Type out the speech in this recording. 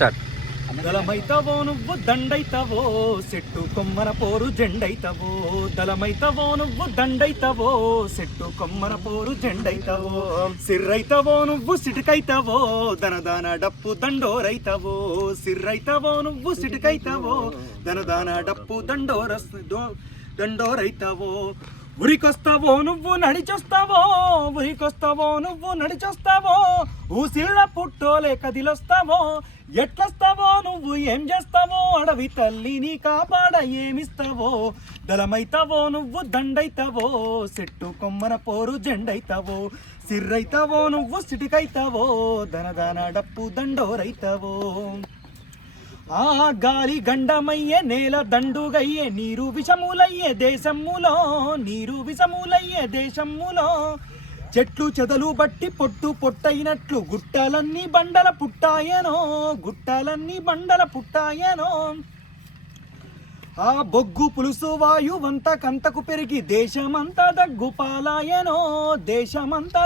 Start. దళమైతవో నువ్వు దండైతవో set Kommana పోరు జెండైతవో దళమైతవో నువ్వు దండైతవో సెట్టు కొమ్మన పోరు జెండైతవో సిర్రైతవో నువ్వు సిటికైతవో దనదాన డప్పు దండోరైతవో సిర్రైతవో నువ్వు సిటికైతవో దనదాన డప్పు దండోరైతవో ఉరికొస్తావో నువ్వు నడిచొస్తావో ఉరికొస్తావో నువ్వు నడిచొస్తావో ఊసిళ్ళ పుట్టోలే కదిలొస్తావో ఎట్లొస్తావో నువ్వు ఏం చేస్తావో అడవి తల్లిని కాపాడ ఏమిస్తావో దళమైతావో నువ్వు దండైతావో సెట్టు కొమ్మన పోరు జెండైతావో సిర్రైతావో నువ్వు సిటికైతావో దనదాన డప్పు దండోరైతావో ఆ గాలి గండమయ్యే నేల దండుగయ్యే నీరు విషములయ్యే దేశములో నీరు విషములయ్యే దేశములో చెట్లు చెదలు బట్టి పొట్టు పొట్టయినట్లు గుట్టలన్నీ బండల పుట్టాయనో గుట్టలన్నీ బండల పుట్టాయనో ఆ బొగ్గు పులుసు వాయువంత కంతకు పెరిగి దేశమంతా దగ్గు పాలాయనో దేశమంతా